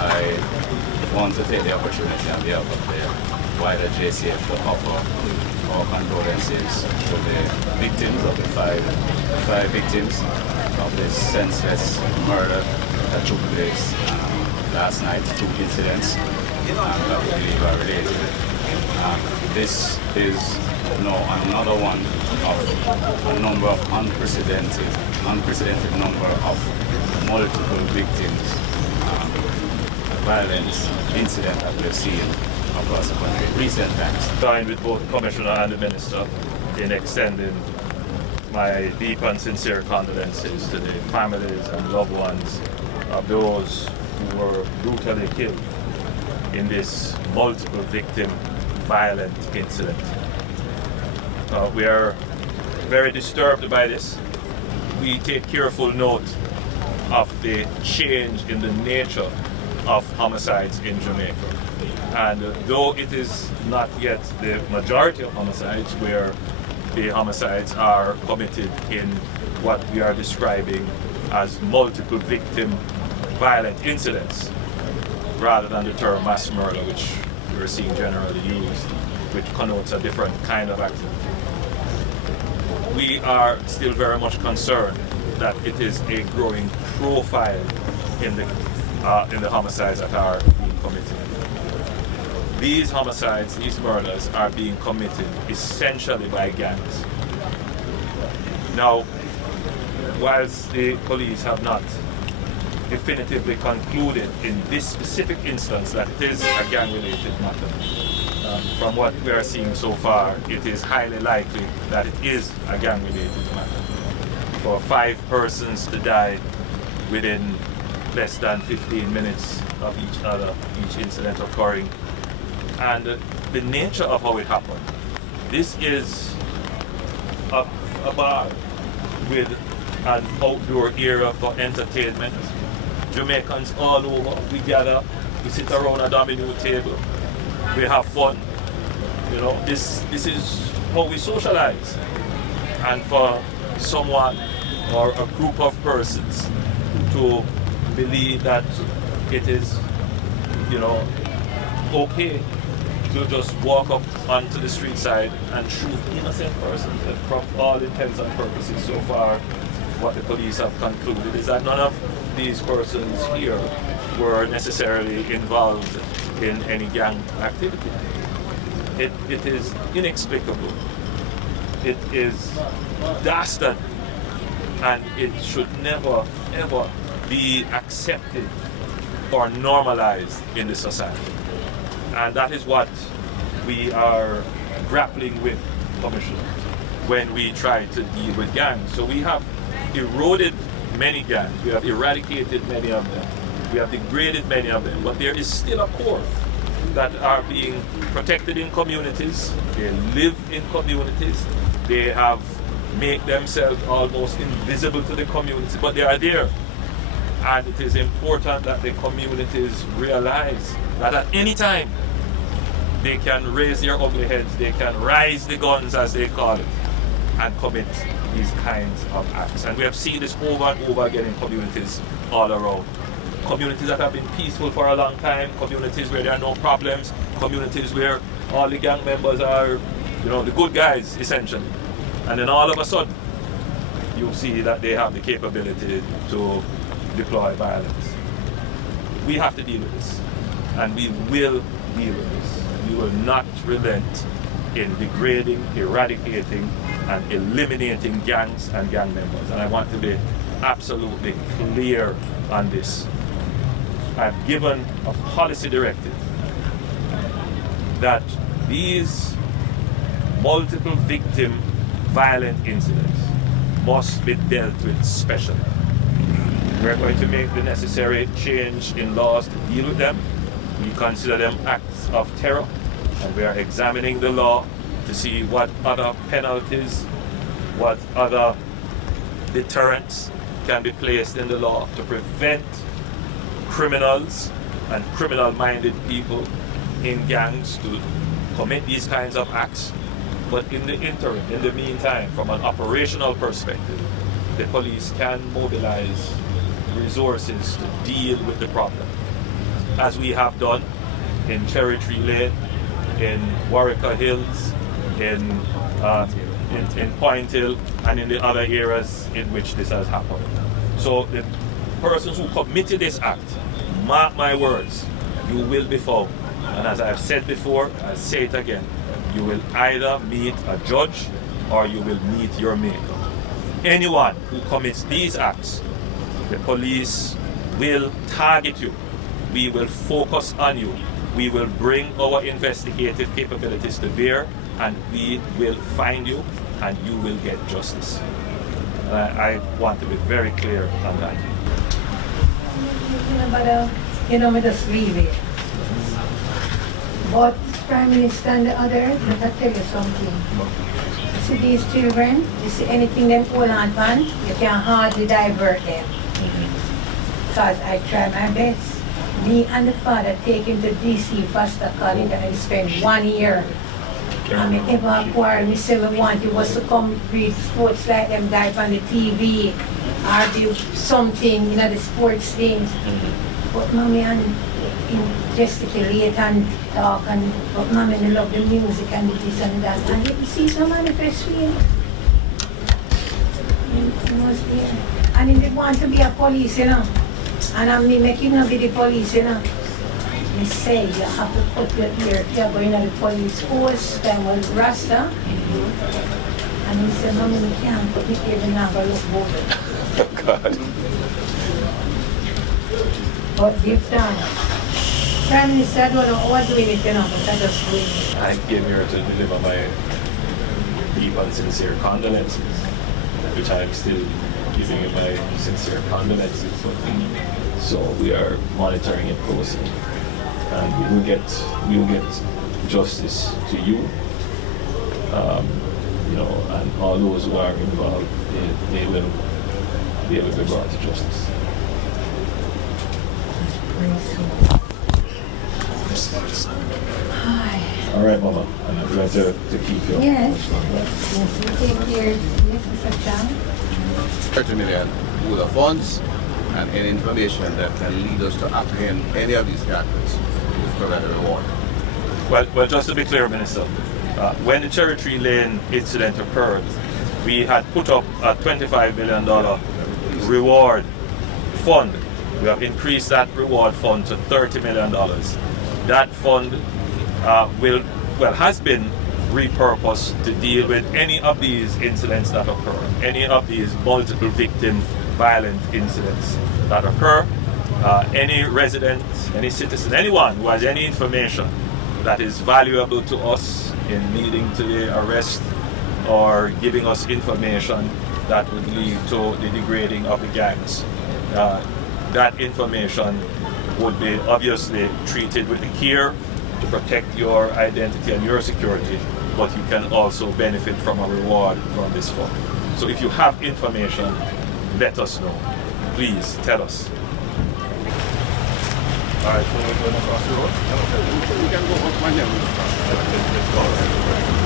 I want to take the opportunity on behalf of the wider JCF to offer our condolences to the victims of the five victims of this senseless murder that took place last night, 2 incidents that we believe are related. This is now another one of a number of unprecedented number of multiple victims, violence incident that we've seen across the country in recent times. Joined with both the Commissioner and the Minister in extending my deep and sincere condolences to the families and loved ones of those who were brutally killed in this multiple victim violent incident. We are very disturbed by this. We take careful note of the change in the nature of homicides in Jamaica. And though it is not yet the majority of homicides where the homicides are committed in what we are describing as multiple victim violent incidents, rather than the term mass murder, which we're seeing generally used, which connotes a different kind of activity. We are still very much concerned that it is a growing profile in the homicides that are being committed. These homicides, these murders are being committed essentially by gangs. Now, whilst the police have not definitively concluded in this specific instance that it is a gang-related matter, from what we are seeing so far, it is highly likely that it is a gang-related matter. For 5 persons to die within less than 15 minutes of each incident occurring, and the nature of how it happened. This is a bar with an outdoor area for entertainment. Jamaicans all over, we gather, we sit around a domino table, we have fun. You know, this is how we socialize. And for someone or a group of persons to believe that it is, you know, okay to just walk up onto the street side and shoot innocent persons, that from all intents and purposes so far, what the police have concluded is that none of these persons here were necessarily involved in any gang activity. It is inexplicable. It is dastardly, and it should never, ever be accepted or normalized in the society. And that is what we are grappling with, Commissioner, when we try to deal with gangs. So we have eroded many gangs, we have eradicated many of them, we have degraded many of them, but there is still a core that are being protected in communities, they live in communities, they have made themselves almost invisible to the community, but they are there. And it is important that the communities realize that at any time they can raise their ugly heads, they can rise the guns as they call it, and commit these kinds of acts. And we have seen this over and over again in communities all around. Communities that have been peaceful for a long time, communities where there are no problems, communities where all the gang members are, you know, the good guys, essentially. And then all of a sudden, you see that they have the capability to deploy violence. We have to deal with this, and we will deal with this. We will not relent in degrading, eradicating, and eliminating gangs and gang members. And I want to be absolutely clear on this. I've given a policy directive that these multiple victim violent incidents must be dealt with specially. We're going to make the necessary change in laws to deal with them. We consider them acts of terror, and we are examining the law to see what other penalties, what other deterrents can be placed in the law to prevent criminals and criminal-minded people in gangs to commit these kinds of acts. But in the interim, in the meantime, from an operational perspective, the police can mobilize resources to deal with the problem. as we have done in Cherry Tree Lane, in Warwicker Hills, in Point Hill, and in the other areas in which this has happened. So the persons who committed this act, mark my words, you will be found. And as I've said before, I'll say it again, you will either meet a judge or you will meet your maker. Anyone who commits these acts, the police will target you. We will focus on you. We will bring our investigative capabilities to bear, and we will find you, and you will get justice. I want to be very clear on that. Me just leave it. But Prime Minister and the others, let me tell you something. You see these children, you see anything them hold on to, you can hardly divert them. Because I try my best. Me and the father take him to DC Pastor College and I spent 1 year. And I ever acquired, me say we want you was to come read sports like them dive on the TV or do something, the sports things. But mommy and gesticulate and talk but mommy they love the music and this and that. And you see some manifest feeling. And if they want to be a police, and I'm making not be the police, They say you have to put your ear, you're going to the police force, then will Rasta. And he said, Mommy, you can't put your ear in and look both. Oh God. But deep down, Prime Minister, I don't know what doing it, but I just doing it. I came here to deliver my deep and sincere condolences, which I'm still giving you my sincere condolences. So we are monitoring it closely, and we will get justice to you, and all those who are involved, they will be brought to justice. Hi. All right, Mama. I'm going to keep you. Yes. Take care. Yes, Mr. Chang. 30 million worth of funds and any information that can lead us to apprehend any of these characters is provide a reward. Well, just to be clear, Minister, when the Cherry Tree Lane incident occurred, we had put up a $25 million reward fund. We have increased that reward fund to $30 million. That fund has been repurposed to deal with any of these incidents that occur, any of these multiple victim violent incidents that occur. Any resident, any citizen, anyone who has any information that is valuable to us in leading to the arrest or giving us information that would lead to the degrading of the gangs, that information would be obviously treated with the care to protect your identity and your security, but you can also benefit from a reward from this fund. So if you have information, let us know. Please tell us. All right, so we're going across the road? We can go up my name. Let's go.